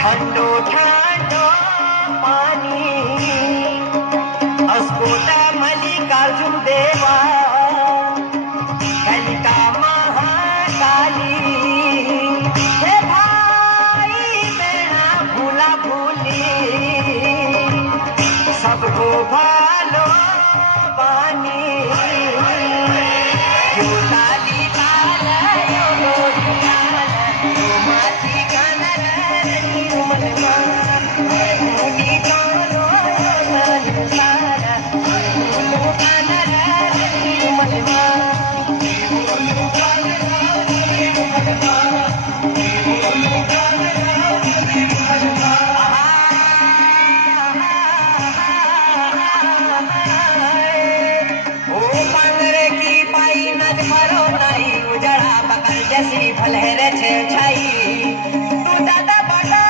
ठंडो ठंडो पानी अस्कोटा मल्लिकार्जुन देवा कलिका महाकाली हे भाई बहना भूला भूली सबको भालो पानी यो ताली ताल यो लोरी ताल यो माती गानर नी मनवा मुनी गानो यो ताल मुनु गानर नी मनवा जैसी भलहर छे छाई तू दादा बड़ा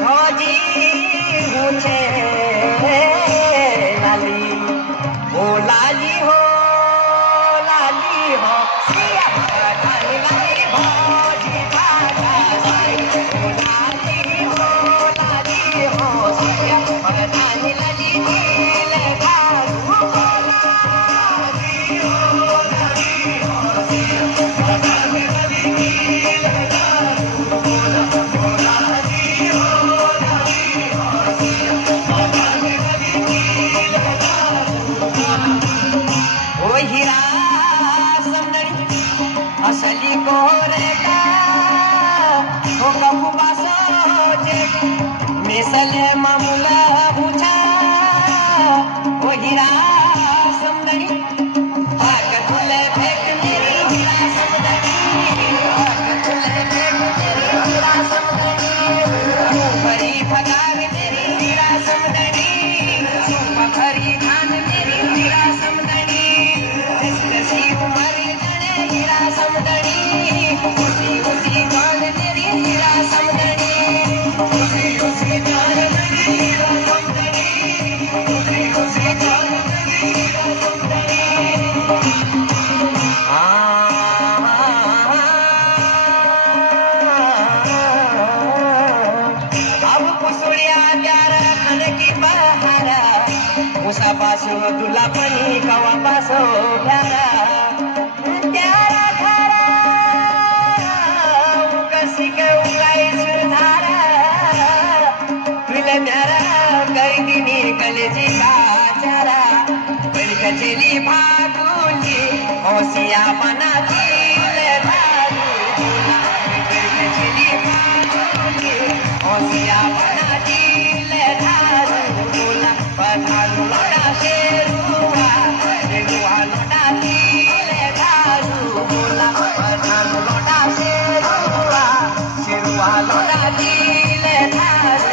भौजी पूछे लाली ओ लाली हो सिया लाली लाली भौजी बाजा साई ओ लाली हो सिया लाली लाली नील घारू हीरा समदड़ी असली कोरेगा हो कबू बासो जे मिसले मामूला पूछा ओ हीरा समदड़ी भाग तुले फेंक मेरी हीरा समदड़ी भाग तुले फेंक मेरी हीरा समदड़ी तू भरी भगार मेरी हीरा समदड़ी तू भरी धान मेरी हीरा समदड़ी हीरा समदड़ी उसी जान मेरी हीरा समदड़ी उसी जान मेरी हीरा समदड़ी उसी जान मेरी हीरा समदड़ी अब कुसुड़िया प्यार खन की बहारा उसा पासो दुला पनी कवा पासो प्यारा कलेजी का चारा कचली भागुली होशिया बना दिल धारू कचली भागुली होशिया बना दिल धारू पधारू लोटा शेरुआ लोटा दिल धारू पधारू लोटा शेरुआ लोटा दिल धारू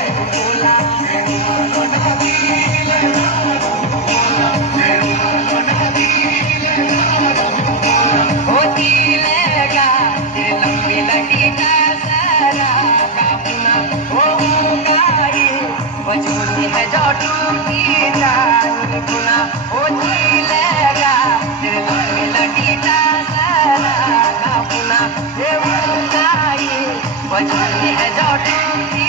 वजूदी है जो टूटी जान गुना होती लगा तेरे लंबी लगी सारा का पुना वजूदी है जो टूटी